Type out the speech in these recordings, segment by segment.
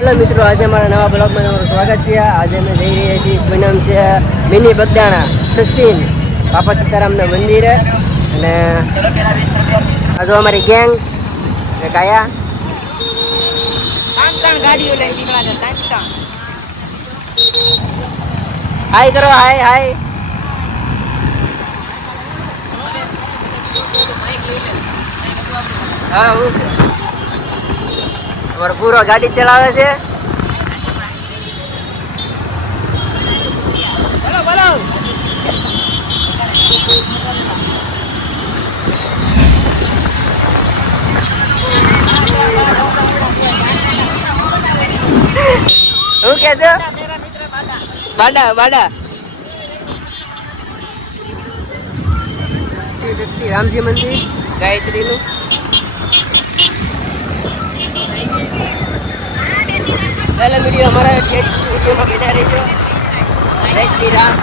Hello મિત્રો, આજે અમારા નવા બ્લોગમાં તમારું સ્વાગત છે. આજે અમે જઈ રહ્યા છીએ, કોઈ નામ છે મિની બગદાણા સચિન બાપા સીતારામના મંદિરે. અને આ જો અમારી ગેંગ કાયા ગાડીઓ લઈ હાય કરો, હાય હાય. હા, અમારો પૂરો ગાડી ચલાવે છે. બોલો બોલો. શું કે છો? બાડા બાડા શ્રી શક્તિ રામજી મંદિર ગાયત્રીનું. પહેલા વિડીયો અમારા વિડીયોમાં બના રહેજો. જય શ્રી રામ.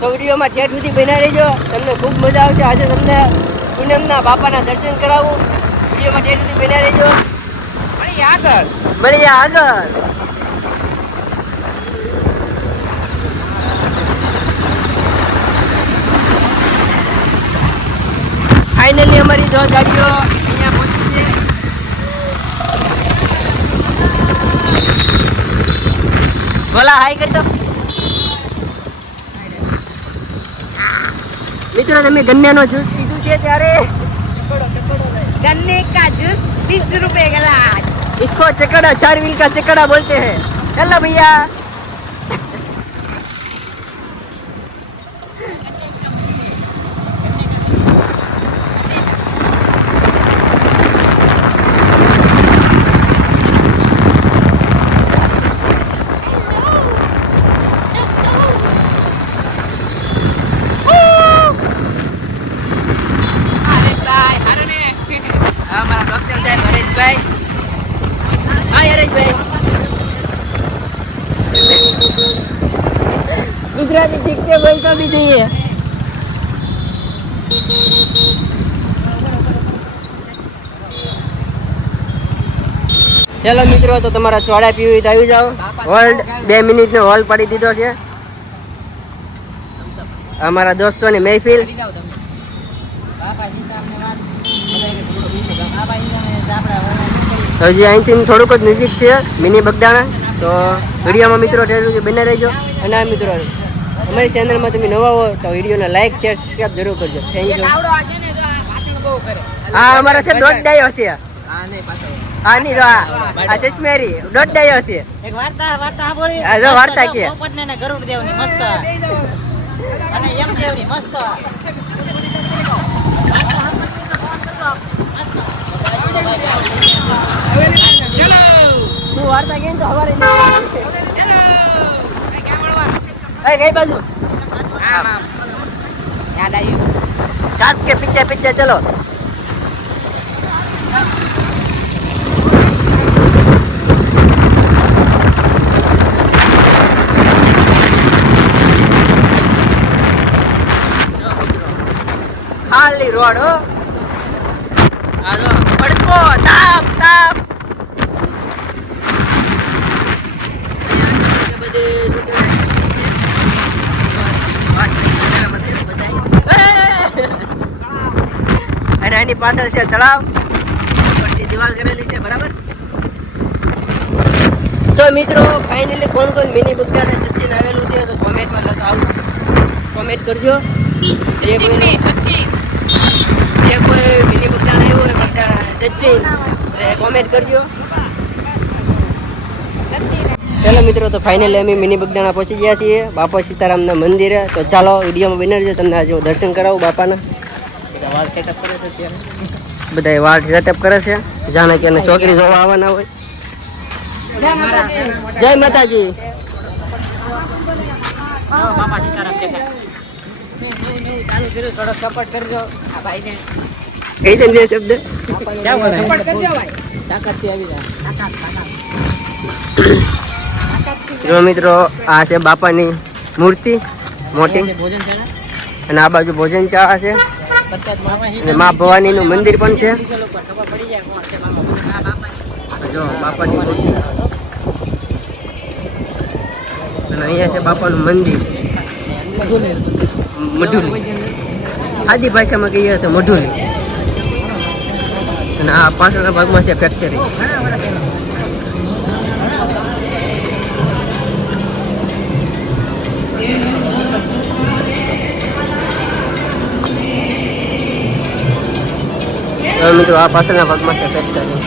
તો વિડીયોમાં ઠેઠ સુધી બના રહેજો, તમને ખૂબ મજા આવશે. આજે તમને પૂનમના બાપાના દર્શન કરાવું. વિડીયોમાં ઠેઠ સુધી બના રહેજો. મળીએ આગળ. ફાઇનલી અમારી 2 ગાડીઓ અહીંયા પહોંચી છે. બોલા હાય કરતો. મિત્રો, તમે ગન્નાનો જ્યુસ પીધું છે ત્યારે? गन्ने का जूस 20 रुपए गिलास. इसको चकड़ा 4 व्हील का चकड़ा बोलते हैं. चलो भैया. हमारा डॉक्टर साहब हरेशभाई. हाँ हरेशभाई, गुजराती ठीक से बोलता भी चाहिए. चलो મિત્રો, તો તમારા ચોડા પીવી તો આવી જાઓ. હોલ્ડ 2 મિનિટનો હોલ્ડ પાડી દીધો છે. અમારા દોસ્તોની મહેફિલ. હજી અહીંથી થોડુંક જ નજીક છે મિની બગદાણા. તો વિડીયોમાં મિત્રો ઠેર બને રહેજો. અને આ મિત્રો, અમારી ચેનલમાં તમે નવા હો તો વિડીયોને લાઈક શેર સબસ્ક્રાઇબ જરૂર કરજો. Thank you. હા, અમારા છે દોઢ ડાયો છે. હા નહીં તો આ ચશ્મેરી દોઢ ડાયો છે. એક વાર્તા સાંભળી. આ જો વાર્તા કે પોપટને ને ગરુડ દેવની મસ્ત અને યમદેવની મસ્ત. તું વાર્તા કેમ તો હવારે કઈ બાજુ યાદ આવ્યું. કાચ કે પીछे પીछे ચલો. ખાલી રોડ હો. હાલો પડકો તાપ તાપ. અને એની પાછળ છે તળાવ, ઉપરથી દિવાલ કરેલી છે. બરાબર. તો મિત્રો, ફાઇનલી કોણ કોણ મિની બગદાણા સચિન આવેલું છે તો કોમેન્ટમાં લખો. આવું કોમેન્ટ કરજો. જે કોઈ મિની બગદાણા આવ્યું હોય બગદાણા સચિન કોમેન્ટ કરજો. ચલો ચાલો મિત્રો, તો ફાઇનલી અમે મિની બગદાણા પહોંચી ગયા છીએ બાપા સીતારામના મંદિરે. તો ચાલો વિડીયોમાં બની રહેજો, તમને આજે હું દર્શન કરાવું બાપાના. બધા વાળ સેટઅપ કરે છે, જાણે કે એને છોકરી જોવા આવવાના હોય. જય માતાજી. બાપા સીતારામ છે ચાલુ કર્યું, થોડો સપોર્ટ કરજો આ ભાઈને. કહી દે બે શબ્દ. સપોર્ટ કરજો ભાઈ. જો મિત્રો, આ છે બાપાની મૂર્તિ મોટી, ભોજન છે અને આ બાજુ ભોજન ચા છે, અને મા ભવાનીનું મંદિર પણ છે. ખબર પડી જાય કોણ છે બાપા. જો બાપાની મૂર્તિ, અને અહીંયા છે બાપાનું મંદિર મઢુલી, આદિ ભાષામાં કહીએ તો મઢુલી. અને આ પાછળના ભાગમાં છે ફેક્ટરી. હવે મિત્રો, આ પાછળના ભાગમાં છે ફેક્ટરી.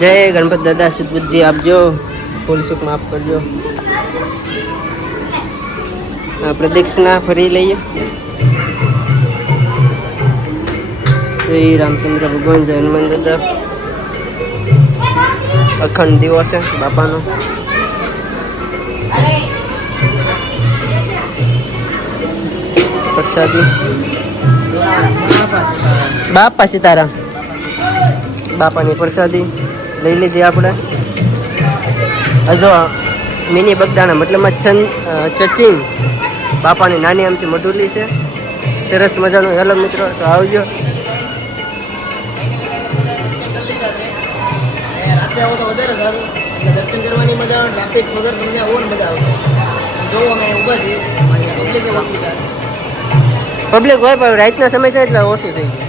જય ગણપત દાદા, સુબુદ્ધિ આપજો, ફૂલ સુખ માફ કરજો. પ્રદક્ષિણા ફરી લઈએ. જય રામચંદ્ર ભગવાન, જય હનુમાન દાદા. અખંડ દીવો છે બાપાનો. પ્રસાદી બાપા સીતારામ. બાપાની પ્રસાદી લઈ લીધી આપણે. હજો મિની બગદાણા મતલબમાં ચચીન બાપાની નાની આમથી મઢુલી છે. સરસ મજાનું. હેલો મિત્રો, તો આવજો. દર્શન કરવાની મજા આવે, ટ્રાફિક વગર તમને આવો ને મજા આવે. જોવો અમે ઊભા છીએ, પબ્લિક હોય પણ રાતના સમય છે એટલે ઓછું થઈ ગયું.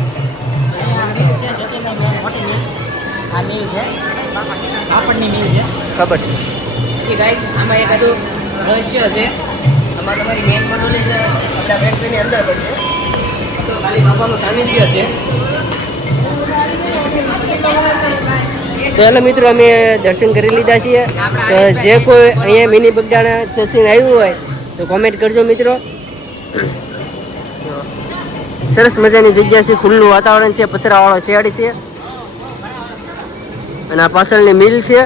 આ મિલ છે પાપડની મિલ છે. ખબર છે. એ ગાઈસ, આમાં એક આદું રહસ્ય છે. આમાં તમારી મેન મનોલી છે આપણા ફેક્ટરીની અંદર પડશે, તો ખાલી બાપાનું સાનિધ્ય છે. ચાલો મિત્રો, અમે દર્શન કરી લીધા છીએ. તો જે કોઈ અહીંયા મિની બગદાણા સત્સંગ આવ્યું હોય તો કોમેન્ટ કરજો મિત્રો. સરસ મજાની જગ્યા છે, ખુલ્લું વાતાવરણ છે, પથરાવાળો શેડ છે, અને આ પાછળની મિલ છે.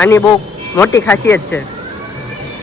આની બહુ મોટી ખાસિયત છે.